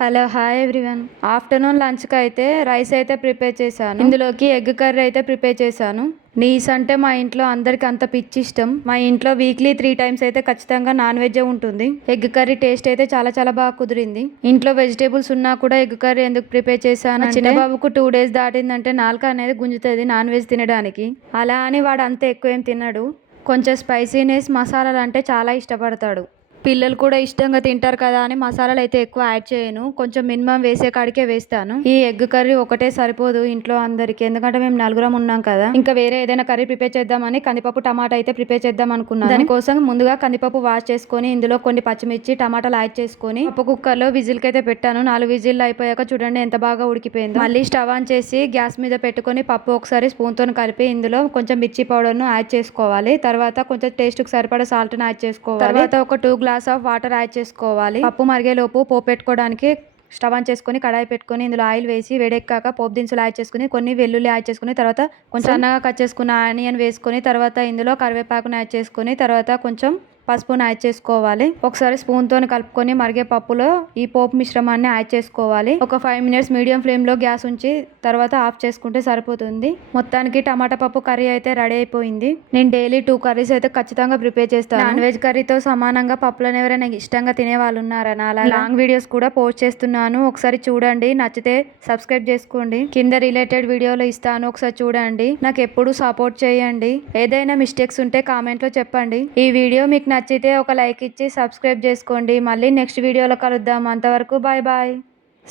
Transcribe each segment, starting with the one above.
Hello hi everyone. Afternoon లంచ్కి అయితే rice అయితే ప్రిపేర్ చేశాను. ఇందులోకి ఎగ్ కర్రీ అయితే ప్రిపేర్ చేశాను. నీస్ అంటే మా ఇంట్లో అందరికి అంత పిచ్చి ఇష్టం. మా ఇంట్లో వీక్లీ 3 times అయితే ఖచ్చితంగా నాన్ వెజ్ ఉంటుంది. ఎగ్ కర్రీ టేస్ట్ అయితే చాలా చాలా బాగా కుదిరింది. ఇంట్లో వెజిటేబుల్స్ ఉన్నా కూడా ఎగ్ కర్రీ ఎందుకు ప్రిపేర్ చేశాను, చిన్న బాబుకు 2 days దాటిందంటే నాలుక అనేది గుంజుతుంది నాన్ వెజ్ తినడానికి. అలా అని వాడు అంత ఎక్కువ ఏం తినడు. కొంచెం స్పైసీనెస్ మసాలాలు అంటే చాలా ఇష్టపడతాడు. పిల్లలు కూడా ఇష్టంగా తింటారు కదా అని మసాలాలు అయితే ఎక్కువ యాడ్ చేయను. కొంచెం మినిమం వేసే కాడికే వేస్తాను. ఈ ఎగ్ కర్రీ ఒకటే సరిపోదు ఇంట్లో అందరికి, ఎందుకంటే మేము నలుగురం ఉన్నాం కదా. ఇంకా వేరే ఏదైనా కర్రీ ప్రిపేర్ చేద్దామని కందిపప్పు టమాటా అయితే ప్రిపేర్ చేద్దాం అనుకున్నాను. దానికోసం ముందుగా కందిపప్పు వాష్ చేసుకొని ఇందులో కొన్ని పచ్చిమిర్చి టమాటాలు యాడ్ చేసుకొని పప్పు కుక్కర్లో విజిల్కి అయితే పెట్టాను. 4 విజిల్లు అయిపోయాక చూడండి ఎంత బాగా ఉడికిపోయిందో. మళ్ళీ స్టవ్ ఆన్ చేసి గ్యాస్ మీద పెట్టుకొని పప్పు ఒకసారి స్పూన్ తో కలిపి ఇందులో కొంచెం మిర్చి పౌడర్ ను యాడ్ చేసుకోవాలి. తర్వాత కొంచెం టేస్ట్ కి సరిపడా సాల్ట్ ను యాడ్ చేసుకోవాలి. తర్వాత ఒక 2 గ్లాస్ ఆఫ్ వాటర్ యాడ్ చేసుకోవాలి. పప్పు మరిగేలోపు పోపు పెట్టుకోవడానికి స్టవ్ ఆన్ చేసుకొని కడాయి పెట్టుకొని ఇందులో ఆయిల్ వేసి వేడెక్కాక పోపు దినుసులు యాడ్ చేసుకుని కొన్ని వెల్లుల్లి యాడ్ చేసుకుని తర్వాత కొంచెం సన్నగా కట్ చేసుకున్న ఆనియన్ వేసుకొని తర్వాత ఇందులో కరివేపాకును యాడ్ చేసుకుని తర్వాత కొంచెం పసుపును యాడ్ చేసుకోవాలి. ఒకసారి స్పూన్ తోని కలుపుకొని మరిగే పప్పులో ఈ పోపు మిశ్రమాన్ని యాడ్ చేసుకోవాలి. ఒక 5 minutes మీడియం ఫ్లేమ్ లో గ్యాస్ ఉంచి తర్వాత ఆఫ్ చేసుకుంటే సరిపోతుంది. మొత్తానికి టమాటా పప్పు కర్రీ అయితే రెడీ అయిపోయింది. నేను డైలీ 2 కర్రీస్ అయితే ఖచ్చితంగా ప్రిపేర్ చేస్తాను. నాన్ వెజ్ కర్రీతో సమానంగా పప్పులను ఎవరైనా ఇష్టంగా తినే వాళ్ళు ఉన్నారా? అలా లాంగ్ వీడియోస్ కూడా పోస్ట్ చేస్తున్నాను, ఒకసారి చూడండి. నచ్చితే సబ్స్క్రైబ్ చేసుకోండి. కింద రిలేటెడ్ వీడియోలో ఇస్తాను, ఒకసారి చూడండి. నాకు ఎప్పుడు సపోర్ట్ చేయండి. ఏదైనా మిస్టేక్స్ ఉంటే కామెంట్ లో చెప్పండి. ఈ వీడియో మీకు నచ్చితే ఒక లైక్ ఇచ్చి సబ్స్క్రైబ్ చేసుకోండి. మళ్ళీ నెక్స్ట్ వీడియోలో కలుద్దాం. అంతవరకు బాయ్ బాయ్.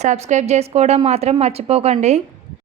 సబ్స్క్రైబ్ చేసుకోవడం మాత్రం మర్చిపోకండి.